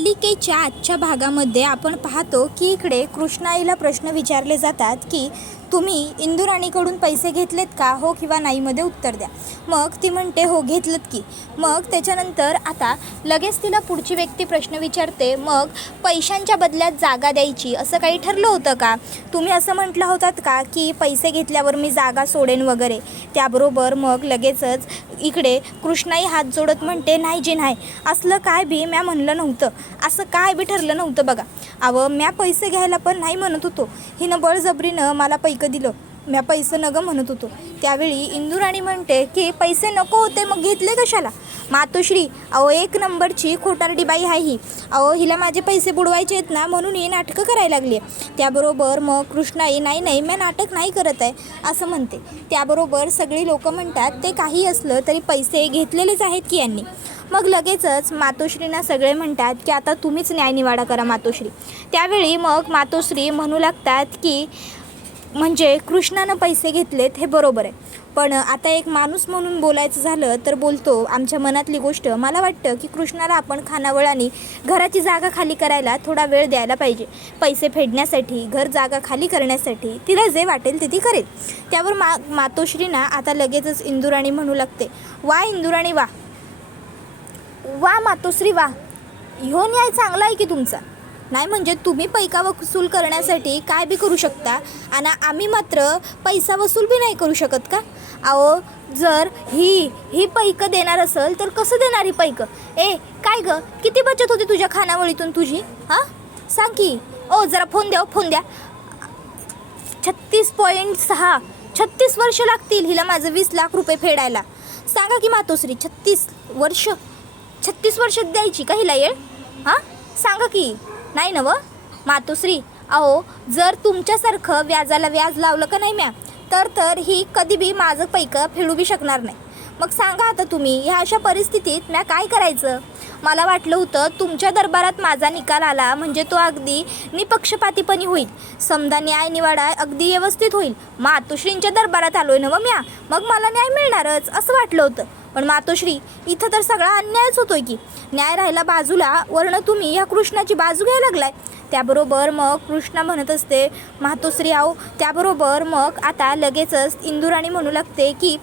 मालिकेच्या आजच्या भागामध्ये आपण पाहतो की इकडे कृष्णाईला प्रश्न विचारले जातात की तुम्ही इंदुराणीकडून पैसे घेतलेत का, हो किंवा नाहीमध्ये उत्तर द्या. मग ती म्हणते हो घेतलेत की. मग त्याच्यानंतर आता लगेच तिला पुढची व्यक्ती प्रश्न विचारते, मग पैशांच्या बदल्यात जागा द्यायची असं काही ठरलं होतं का? तुम्ही असं म्हटलं होतात का की पैसे घेतल्यावर मी जागा सोडेन वगैरे. त्याबरोबर मग लगेचच इकडे कृष्णाई हात जोडत म्हणते नाही जी नाही, असलं काय बी म्या म्हणलं नव्हतं, असं काय बी ठरलं नव्हतं बघा. म्या पैसे घ्यायला पण नाही म्हणत होतो, हिनं बळजबरीनं मला पैकं दिलं, म्या पैसे नगं म्हणत होतो. त्यावेळी इंदुराणी म्हणते की पैसे नको होते मग घेतले कशाला? मातोश्री एक नंबरची खोटारडी बाई आहे ही, हिला माझे पैसे बुडवायचे आहेत ना म्हणून ही नाटकं करायला लागली आहे. त्याबरोबर मग कृष्णाई नाही नाही मी नाटक नाही करत आहे असं म्हणते. त्याबरोबर सगळी लोक म्हणतात ते काही असलं तरी पैसे घेतलेलेच आहेत की यांनी. मग लगेचच मातोश्रींना सगळे म्हणतात की आता तुम्हीच न्यायनिवाडा करा मातोश्री. त्यावेळी मग मातोश्री म्हणू लागतात की म्हणजे कृष्णानं पैसे घेतलेत हे बरोबर आहे, पण आता एक माणूस म्हणून बोलायचं झालं तर बोलतो आमच्या मनातली गोष्ट. मला वाटतं की कृष्णाला आपण खानावळाने घराची जागा खाली करायला थोडा वेळ द्यायला पाहिजे. पैसे फेडण्यासाठी, घर जागा खाली करण्यासाठी तिला जे वाटेल ते ती करेल. त्यावर मातोश्रींना आता लगेचच इंदुराणी म्हणू लागते, वा इंदुराणी वा, वा मातोश्री वा, ह्यो न्याय चांगला आहे की तुमचा. नाही म्हणजे तुम्ही पैका वसूल करण्यासाठी काय बी करू शकता आणि आम्ही मात्र पैसा वसूल बी नाही करू शकत का? जर ही पैकं देणार असेल तर कसं देणार ही पैकं? काय ग, किती बचत होती तुझ्या खानावळीतून तुझी? सांग की. जरा फोन द्या, फोन द्या. 36.6 36 वर्ष लागतील हिला माझं 20 लाख रुपये फेडायला. सांगा की मातोश्री, 36 वर्ष द्यायची का हिला येळ? सांगा की. नाही ना व मातोश्री, जर तुमच्यासारखं व्याजाला व्याज लावलं का नाही म्या तर ही कधी बी माझं पैकं फेडू बी शकणार नाही. मग सांगा आता तुम्ही ह्या अशा परिस्थितीत म्या काय करायचं? मला वाटलं होतं तुमच्या दरबारात माझा निकाल आला म्हणजे तो अगदी निपक्षपातीपणी होईल, समजा न्याय निवाडा अगदी व्यवस्थित होईल. मातोश्रींच्या दरबारात आलोय ना व म्या, मग मला न्याय मिळणारच असं वाटलं होतं. पण मातोश्री इथं तर सगळा अन्यायच होतोय की. न्याय राहिला बाजूला, वर्ण तुम्ही ह्या कृष्णाची बाजू घ्यायला लागलाय. त्याबरोबर मग कृष्णा म्हणत असते मातोश्री त्याबरोबर मग आता लगेचच इंदुराणी म्हणू लागते की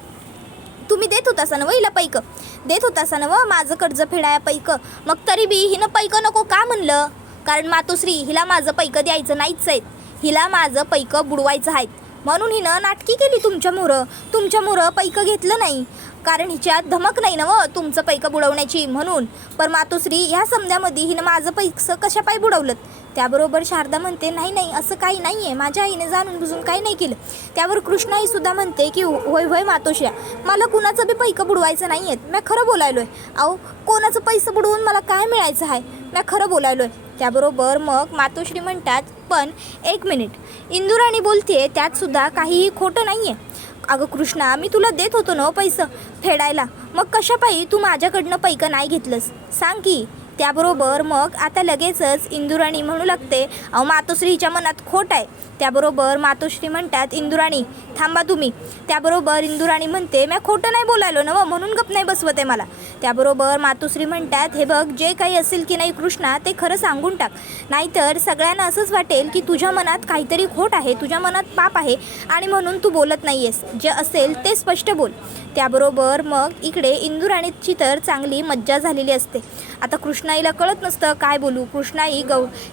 तुम्ही देत होतासा ना व हिला पैकं, देत होतासा ना व माझं कर्ज फेडाया पैकं, मग तरी बी हिनं पैकं नको का म्हणलं? कारण मातोश्री हिला माझं पैकं द्यायचं नाहीच आहे, हिला माझं पैकं बुडवायचं आहे म्हणून हिनं नाटकी केली तुमच्या मोरं पैकं घेतलं नाही, कारण हिच्यात धमक नाही ना व तुमचं पैकं बुडवण्याची म्हणून. पण मातोश्री ह्या समध्यामध्ये हिनं माझं पैसं कशा पाय बुडवलं? त्याबरोबर शारदा म्हणते नाही नाही असं काही नाही आहे, माझ्या आईने जाणून बुजून काही नाही केलं. त्यावर कृष्णाई सुद्धा म्हणते की होय होय मातोश्र्या, मला कुणाचं बी पैकं बुडवायचं नाही आहेत, मी खरं बोलायलो आहे. कोणाचं पैसं बुडवून मला काय मिळायचं आहे, मी खरं बोलायलो आहे. त्याबरोबर मग मातोश्री म्हणतात पण एक मिनिट, इंदुराणी बोलते त्यात सुद्धा काहीही खोटं नाही आहे. अगं कृष्णा, मी तुला देत होतो ना पैसं फेडायला, मग कशापायी तू माझ्याकडनं पैकं नाही घेतलंस सांग की. त्याबरोबर मग आता लगेचच इंदुराणी म्हणू लागते मातोश्रीच्या मनात खोट आहे. त्याबरोबर मातोश्री म्हणतात इंदुराणी थांबा तुम्ही. त्याबरोबर इंदुराणी म्हणते मी खोटं नाही बोलायलो ना म्हणून गप नाही बसवत आहे मला. त्याबरोबर मातोश्री म्हणतात हे बघ, जे काही असेल की नाही कृष्णा ते खरं सांगून टाक, नाहीतर सगळ्यांना असंच वाटेल की तुझ्या मनात काहीतरी खोट आहे, तुझ्या मनात पाप आहे आणि म्हणून तू बोलत नाही आहेस. जे असेल ते स्पष्ट बोल. त्याबरोबर मग इकडे इंदुराणीची तर चांगली मज्जा झालेली असते. आता कृष्णाईला कळत नसतं काय बोलू. कृष्णाई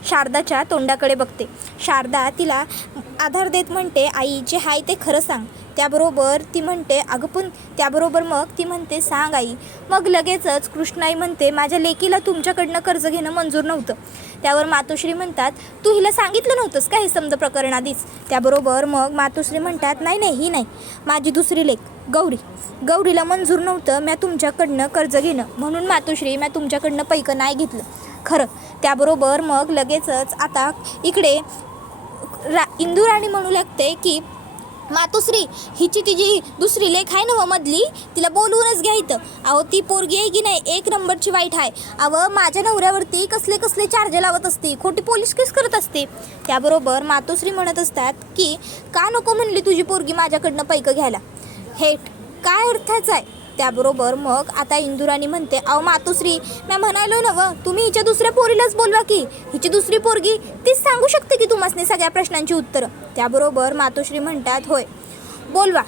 शारदाच्या तोंडाकडे बघते. शारदा तिला आधार देत म्हणते आई जे हाय ते खरं सांग. त्याबरोबर ती म्हणते अगं पण, त्याबरोबर मग ती म्हणते सांग आई. मग लगेचच कृष्णाई म्हणते माझ्या लेकीला तुमच्याकडनं कर्ज घेणं मंजूर नव्हतं. त्यावर मातोश्री म्हणतात तू हिला सांगितलं नव्हतंस का हे समजा प्रकरण आधीच? त्याबरोबर मग मातोश्री म्हणतात नाही नाही ही नाही, माझी दुसरी लेक गौरीला मंजूर नव्हतं म्या तुमच्याकडनं कर्ज घेणं, म्हणून मातोश्री म्या तुमच्याकडनं पैकं नाही घेतलं खरं. त्याबरोबर मग लगेचच आता इकडे इंदुराणी म्हणू लागते की मातोश्री हिची तिची दुसरी लेख आहे ना मधली, तिला बोलवूनच घ्या इथं. ती पोरगी आहे की नाही एक नंबरची वाईट आहे. माझ्या नवऱ्यावरती कसले चार्ज लावत असते, खोटी पोलीस केस करत असते. त्याबरोबर मातोश्री म्हणत असतात की का नको म्हणली तुझी पोरगी माझ्याकडनं पैकं घ्यायला? हे काय अर्थाचं आहे? त्याबरोबर मग आता इंदुराणी म्हणते, अहो मातोश्री, मी म्हणालो ना व तुम्ही हिच्या दुसऱ्या पोरीलाच बोलवा की, हिची दुसरी पोरगी तीच सांगू शकते की तुम्हाला सगळ्या प्रश्नांची उत्तरं. त्याबरोबर मातोश्री म्हणतात, होय बोलवा,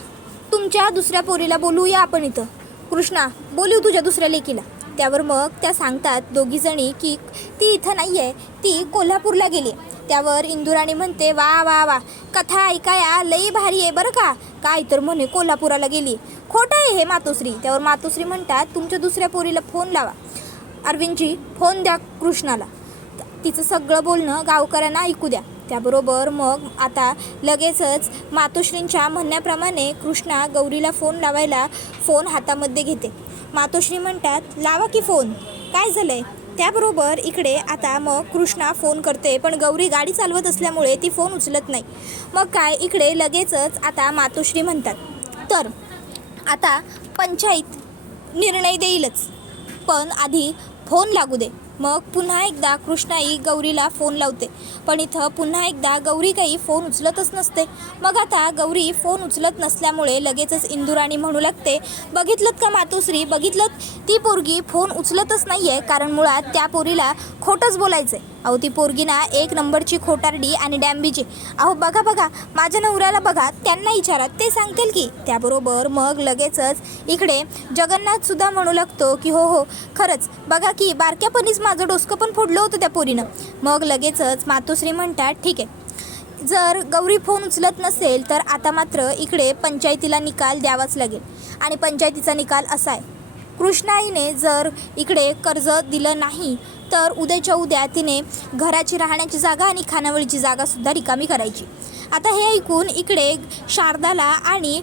तुमच्या दुसऱ्या पोरीला बोलूया आपण इथं. कृष्णा, बोलू तुझ्या दुसऱ्या लेकीला. त्यावर मग त्या सांगतात दोघीजणी की ती इथं नाही आहे, ती कोल्हापूरला गेली. त्यावर इंदुराणी म्हणते, वा वा वा, कथा ऐकाया लई भारी आहे बरं का. काय तर म्हणे कोल्हापुराला गेली, खोटं आहे हे मातोश्री. त्यावर मातोश्री म्हणतात, तुमच्या दुसऱ्या पोरीला फोन लावा. अरविंदजी, फोन द्या कृष्णाला, तिचं सगळं बोलणं गावकऱ्यांना ऐकू द्या. त्याबरोबर मग आता लगेचच मातोश्रींच्या म्हणण्याप्रमाणे कृष्णा गौरीला फोन लावायला फोन हातामध्ये घेते. मातोश्री म्हणतात, लावा की फोन, काय झालं आहे. त्याबरोबर इकडे आता मग कृष्णा फोन करते, पण गौरी गाडी चालवत असल्यामुळे ती फोन उचलत नाही. मग काय इकडे लगेचच आता मातोश्री म्हणतात, तर आता पंचायत निर्णय देईलच, पण आधी फोन लागू दे. मग पुन्हा एकदा कृष्णाई गौरीला फोन लावते, पण इथं पुन्हा एकदा गौरी काही फोन उचलतच नसते. मग आता गौरी फोन उचलत नसल्यामुळे लगेचच इंदुराणी म्हणू लागते, बघितलंत का मातोश्री, बघितलं, ती पोरगी फोन उचलतच नाही आहे, कारण मुळात त्या पोरीला खोटंच बोलायचं आहे. अहो ती पोरगी ना एक नंबरची खोटारडी आणि डॅम्बीची. अहो बघा बघा, माझ्या नवऱ्याला बघा, त्यांना विचारा, ते सांगतील की. त्याबरोबर मग लगेचच इकडे जगन्नाथसुद्धा म्हणू लागतो की हो हो खरंच, बघा की बारक्यापणीच माझं डोसकं पण फोडलं होतं त्या पोरीनं. मग लगेचच मातोश्री म्हणतात, ठीक आहे, जर गौरी फोन उचलत नसेल तर आता मात्र इकडे पंचायतीला निकाल द्यावाच लागेल. आणि पंचायतीचा निकाल असा आहे, कृष्णाईने जर इकडे कर्ज दिलं नाही तर उद्याच्या उद्या तिने घराची राहण्याची जागा आणि खानावळीची जागासुद्धा रिकामी करायची. आता हे ऐकून इकडे शारदाला आणि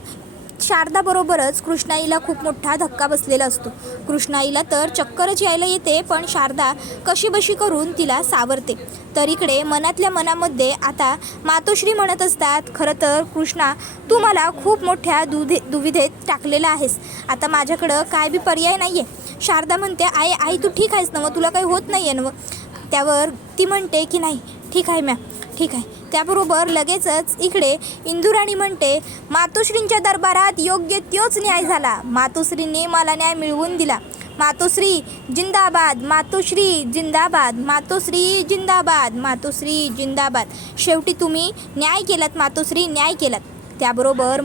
शारदाबरोबरच कृष्णाईला खूप मोठा धक्का बसलेला असतो. कृष्णाईला तर चक्करच यायला येते, पण शारदा कशीबशी करून तिला सावरते. तर इकडे मनातल्या मनामध्ये आता मातोश्री म्हणत असतात, खरं तर कृष्णा, तू मला खूप मोठ्या दुविधेत टाकलेला आहेस, आता माझ्याकडं काय बी पर्याय नाही आहे. शारदा म्हणते, आई तू ठीक आहेस ना, मग तुला काही होत नाही आहे ना. त्यावर ती म्हणते की नाही, ठीक आहे मॅम, ठीक आहे. त्याबरोबर लगेचच इकडे इंदुराणी म्हणते, मातोश्रींच्या दरबारात योग्य तोच न्याय झाला, मातोश्रींनी मला न्याय मिळवून दिला. मातोश्री जिंदाबाद, मातोश्री जिंदाबाद, मातोश्री जिंदाबाद, मातोश्री जिंदाबाद. शेवटी तुम्ही न्याय केलात मातोश्री, न्याय केलात. त्याबरोबर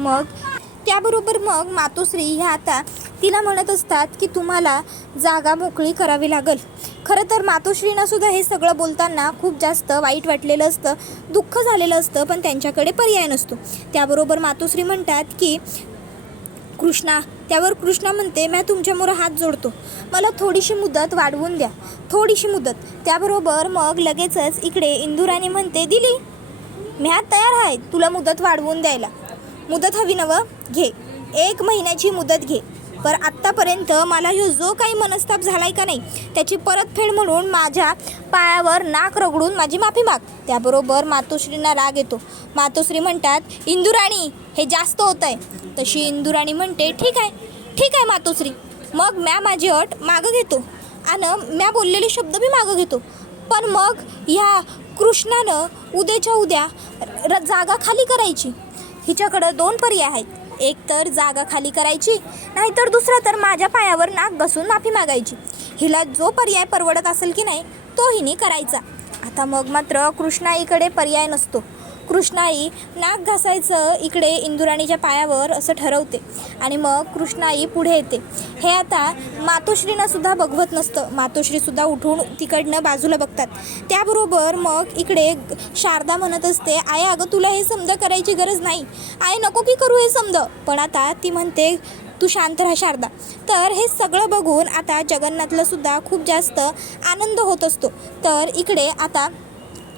मग मातोश्री ह्या आता तिला म्हणत असतात की तुम्हाला जागा मोकळी करावी लागेल. खरं तर मातोश्रींना सुद्धा हे सगळं बोलताना खूप जास्त वाईट वाटलेलं असतं, दुःख झालेलं असतं, पण त्यांच्याकडे पर्याय नसतो. त्याबरोबर मातोश्री म्हणतात की कृष्णा, त्यावर कृष्णा म्हणते, मी तुमच्यामुळं हात जोडतो, मला थोडीशी मुदत वाढवून द्या, थोडीशी मुदत. त्याबरोबर मग लगेचच इकडे इंदुराणी म्हणते, दिली, मी हात तयार आहे तुला मुदत वाढवून द्यायला. मुदत हवी नवं, घे, 1 महिन्याची मुदत घे. पर आत्तापर्यंत मला जो काही मनस्ताप झाला आहे का नाही, त्याची परतफेड म्हणून माझ्या पायावर नाक रगडून माझी माफी माग. त्याबरोबर मातोश्रींना राग येतो. मातोश्री म्हणतात, इंदुराणी, हे जास्त होतं आहे. तशी इंदुराणी म्हणते, ठीक आहे मातोश्री, मग म्या माझी अट मागं घेतो आणि म्या बोललेले शब्द मी मागं घेतो. पण मग ह्या कृष्णानं उद्याच्या उद्या जागा खाली करायची. हिच्याकडं 2 पर्याय आहेत, एक तर जागा खाली करायची, नाहीतर दुसरा तर माझ्या पायावर नाक घासून माफी मागायची. हिला जो पर्याय परवडत असेल की नाही तो हिने करायचा. आता मग मात्र कृष्णाईकडे पर्याय नसतो. कृष्णाई नाक घासायचं इकडे इंदुराणीच्या पायावर असं ठरवते आणि मग कृष्णाई पुढे येते. हे आता मातोश्रींना सुद्धा बघवत नसतं. मातोश्रीसुद्धा उठून तिकडनं बाजूला बघतात. त्याबरोबर मग इकडे शारदा म्हणत असते, आई अगं तुला हे समजा करायची गरज नाही, आई नको की करू हे समजा. पण आता ती म्हणते, तू शांत राहा शारदा. तर हे सगळं बघून आता जगन्नाथला सुद्धा खूप जास्त आनंद होत असतो. तर इकडे आता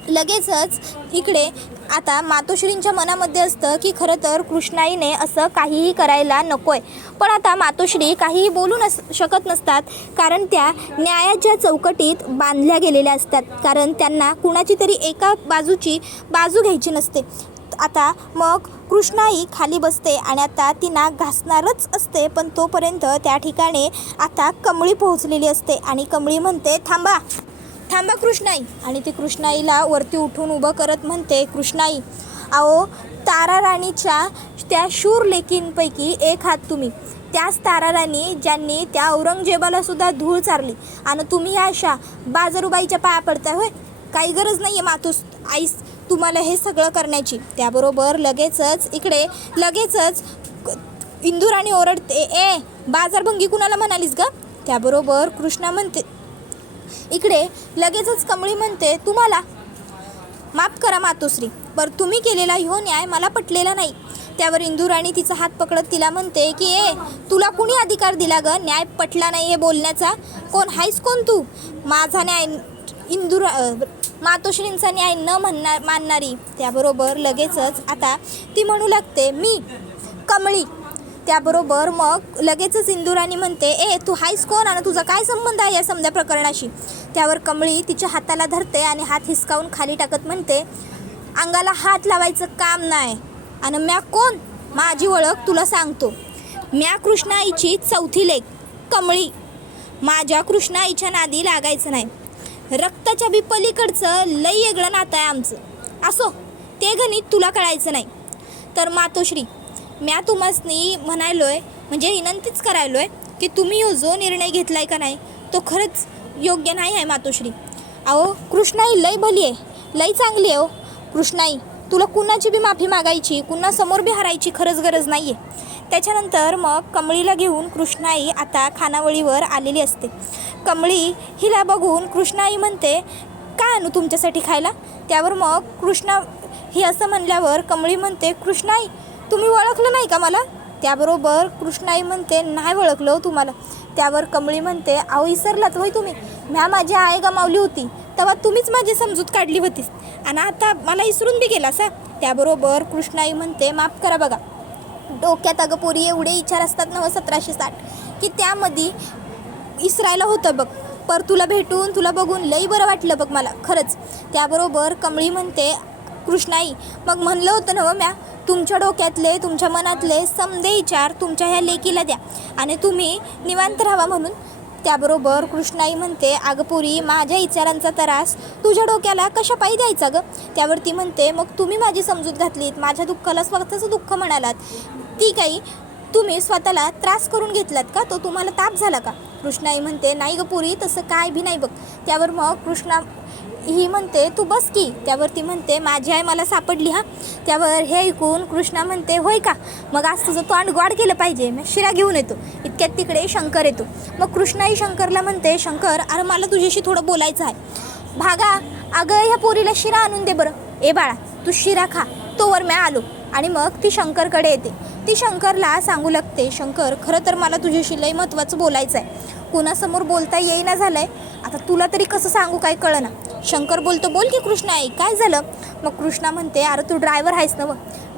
लगेचच इकडे आता मातोश्रींच्या मनामध्ये असतं की खरं तर कृष्णाईने असं काहीही करायला नको आहे. पण आता मातोश्री काहीही बोलू शकत नसतात, कारण त्या न्यायाच्या चौकटीत बांधल्या गेलेल्या असतात. कारण त्यांना कुणाची तरी एका बाजूची बाजू घ्यायची नसते. आता मग कृष्णाई खाली बसते आणि आता ती नाक घासणारच असते, पण तोपर्यंत त्या ठिकाणी आता कमळी पोहोचलेली असते आणि कमळी म्हणते, थांबा कृष्णाई. आणि ती कृष्णाईला वरती उठून उभं करत म्हणते, कृष्णाई, अहो तारा राणीच्या त्या शूर लेकींपैकी एक आहात तुम्ही. त्याच ताराराणी ज्यांनी त्या औरंगजेबाला सुद्धा धूळ चारली, आणि तुम्ही या अशा बाजारूबाईच्या पाया पडताय होय? काही गरज नाही आहे मातोस आईस तुम्हाला हे सगळं करण्याची. त्याबरोबर लगेचच इंदुराणी ओरडते, ए बाजारभंगी कुणाला म्हणालीस ग? त्याबरोबर कृष्णा म्हणते, इकडे लगेचच कमळी म्हणते, तुम्हाला माफ करा मातोश्री, बरं तुम्ही केलेला ह्यो न्याय मला पटलेला नाही. त्यावर इंदुराणी तिचा हात पकडत तिला म्हणते की तुला कुणी अधिकार दिला ग न्याय पटला नाही हे बोलण्याचा? कोण आहेस कोण तू? माझा न्याय मातोश्रींचा न्याय न मानणारी. त्याबरोबर लगेचच आता ती म्हणू लागते, मी कमळी. त्याबरोबर मग लगेचच इंदुराणी म्हणते, तू आहेस कोण आणि तुझा काय संबंध आहे या समजा प्रकरणाशी? त्यावर कमळी तिच्या हाताला धरते आणि हात हिसकावून खाली टाकत म्हणते, अंगाला हात लावायचं काम नाही. आणि म्या कोण? माझी ओळख तुला सांगतो. म्या कृष्णाईची चौथी लेक कमळी. माझ्या कृष्णाईच्या नादी लागायचं नाही. रक्ताच्या बी पलीकडचं लई वेगळं नातं आहे आमचं. असो ते गणित तुला कळायचं नाही. तर मातोश्री, म्या तुम्हासनी म्हणालोय म्हणजे विनंतीच करायलोय की तुम्ही जो निर्णय घेतलाय का नाही तो खरंच योग्य नाही आहे मातोश्री. अहो कृष्णाई लई भली आहे, लई चांगली आहे. कृष्णाई, तुला कुणाची बी माफी मागायची, कुणा समोर बी हरायची खरंच गरज नाही आहे. त्याच्यानंतर मग कमळीला घेऊन कृष्णाई आता खानावळीवर आलेली असते. कमळी हिला बघून कृष्णाई म्हणते, काय आणू तुमच्यासाठी खायला? त्यावर मग कृष्णा ही असं म्हणल्यावर कमळी म्हणते, कृष्णाई तुम्ही ओळखलं नाही का मला? त्याबरोबर कृष्णाई म्हणते, नाही ओळखलं तुम्हाला. त्यावर कमळी म्हणते, अहो विसरलात होय तुम्ही? म्या माझी आई गमावली होती तेव्हा तुम्हीच माझी समजूत काढली होतीस आणि आता मला विसरून बी गेला सा. त्याबरोबर कृष्णाई म्हणते, माफ करा बघा, डोक्यात अगं पोरी एवढे विचार असतात ना 1760 की त्यामध्ये इसरायला होतं बघ. पर तुला भेटून तुला बघून लई बरं वाटलं बघ मला खरंच. त्याबरोबर कमळी म्हणते, कृष्णाई मग म्हणलं होतं ना म्या, तुमच्या डोक्यातले तुमच्या मनातले समदे विचार तुमच्या ह्या लेकीला द्या आणि तुम्ही निवांत राहावा म्हणून. त्याबरोबर कृष्णाई म्हणते, अगं पोरी माझ्या विचारांचा त्रास तुझ्या डोक्याला कशा पायी द्यायचा गं? त्यावर ती म्हणते, मग तुम्ही माझी समजूत घातलीत, माझ्या दुःखाला स्वतःचं दुःख म्हणालात, ती काही तुम्ही स्वतःला त्रास करून घेतलात का? तो तुम्हाला ताप झाला का? कृष्णाई म्हणते, नाही गं पोरी तसं काय बी नाही बघ. त्यावर मग कृष्णा ही म्हणते, तू बस की. त्यावर ती म्हणते, माझी आई मला सापडली हा. त्यावर हे ऐकून कृष्णा म्हणते, होय का? मग आज तुझं तोंड गोड केलं पाहिजे, मी शिरा घेऊन येतो. इतक्यात तिकडे शंकर येतो. मग कृष्णाई शंकरला म्हणते, शंकर अरे मला तुझ्याशी थोडं बोलायचं आहे. भागा, अगं ह्या पोरीला शिरा आणून दे बरं. ए बाळा तू शिरा खा, तोवर मी आलो. आणि मग ती शंकरकडे येते. ती शंकरला सांगू लागते, शंकर खरं तर मला तुझ्याशी लई महत्त्वाचं बोलायचं आहे, कुणासमोर बोलता येईना झालं आहे, आता तुला तरी कसं सांगू काय कळना. शंकर बोलतो, बोल की कृष्णाई काय झालं? मग कृष्णा म्हणते, अरे तू ड्रायव्हर आहेस ना,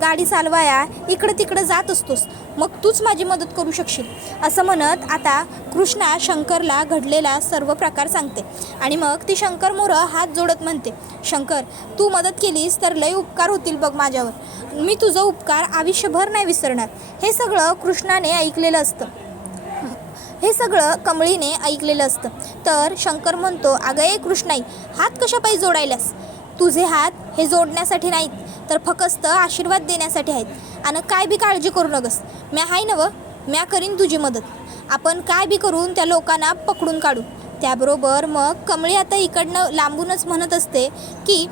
गाडी चालवाया इकडं तिकडं जात असतोस, मग तूच माझी मदत करू शकशील. असं म्हणत आता कृष्णा शंकरला घडलेला सर्व प्रकार सांगते. आणि मग ती शंकर मोरं हात जोडत म्हणते, शंकर तू मदत केलीस तर लई उपकार होतील बघ माझ्यावर, मी तुझं उपकार आयुष्यभर नाही विसरणार. हे सगळं कृष्णाने ऐकलेलं असतं, हे सगळं कमळीने ऐकलेलं असतं. तर शंकर म्हणतो, अगं ए कृष्णाई हात कशा पायी जोडायलास? तुझे हात हे जोडण्यासाठी नाहीत तर फक्त आशीर्वाद देण्यासाठी आहेत. आणि काय बी काळजी करू नकस, म्या हाय नवं, म्या करीन तुझी मदत. आपण काय बी करून त्या लोकांना पकडून काढू. त्याबरोबर मग कमळी आता इकडनं लांबूनच म्हणत असते की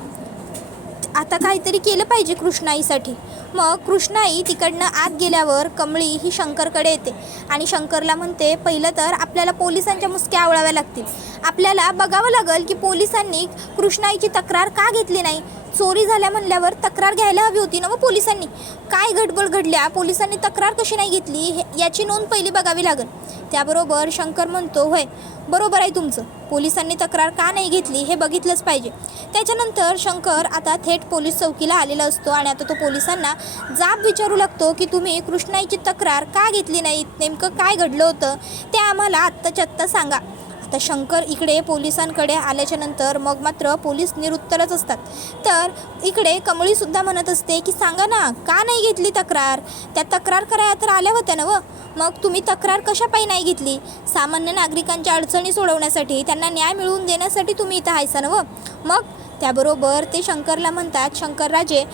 आता काहीतरी केलं पाहिजे कृष्णाईसाठी. मग कृष्णाई तिकडनं आत गेल्यावर कमळी ही शंकरकडे येते आणि शंकरला म्हणते, पहिलं तर आपल्याला पोलिसांच्या मुसक्या आवळाव्या लागतील. आपल्याला बघावं लागेल की पोलिसांनी कृष्णाईची तक्रार का घेतली नाही. चोरी झाल्या म्हणल्यावर तक्रार घ्यायला हवी होती ना व पोलिसांनी. काय गडबड घडल्या, पोलिसांनी तक्रार कशी नाही घेतली याची नोंद पहिली बघावी लागेल. त्याबरोबर शंकर म्हणतो, होय बरोबर आहे तुमचं, पोलिसांनी तक्रार का नाही घेतली हे बघितलंच पाहिजे. त्याच्यानंतर शंकर आता थेट पोलीस चौकीला आलेला असतो आणि आता तो पोलिसांना जाब विचारू लागतो की तुम्ही कृष्णाईची तक्रार का घेतली नाही, नेमकं काय घडलं होतं ते आम्हाला आत्ताच्या आत्ता सांगा. आता शंकर इकडे पोलिसांकडे आल्याच्या नंतर मग मात्र पोलीस निरुत्तरच असतात. तर इकडे कमळीसुद्धा म्हणत असते की सांगा ना का नाही घेतली तक्रार, त्या तक्रार करायला तर आल्या होत्या ना मग तुम्ही तक्रार कशापायी नाही घेतली? सामान्य नागरिकांच्या अडचणी सोडवण्यासाठी, त्यांना न्याय मिळवून देण्यासाठी तुम्ही इथं आहेसा ना मग. त्याबरोबर ते शंकरला म्हणतात, शंकरराजे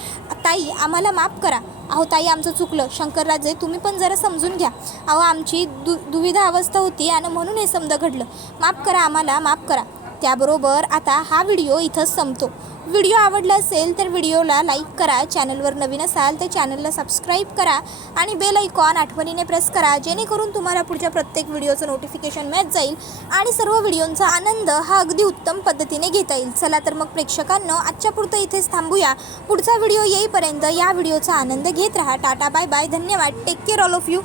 ताई आम्हाला माफ करा, अहो ताई, आमचं चुकलं. शंकरराजे, तुम्ही पण जरा समजून घ्या. अहो, आमची दुविधा अवस्था होती आणि म्हणून हे समजा घडलं. माफ करा आम्हाला, माफ करा. त्याबरोबर आता हा व्हिडिओ इथंच संपतो. व्हिडिओ आवडला असेल तर व्हिडिओला लाईक करा. चॅनलवर नवीन असाल तर चॅनलला सबस्क्राईब करा आणि बेल आयकॉन आठवणीने प्रेस करा, जेणेकरून तुम्हाला पुढच्या प्रत्येक व्हिडिओचं नोटिफिकेशन मिळत जाईल आणि सर्व व्हिडिओंचा आनंद हा अगदी उत्तम पद्धतीने घेता येईल. चला तर मग प्रेक्षकांनो, आजच्या पुरतं इथेच थांबूया. पुढचा व्हिडिओ येईपर्यंत या व्हिडिओचा आनंद घेत राहा. टाटा, बाय बाय, धन्यवाद. Take care all of you.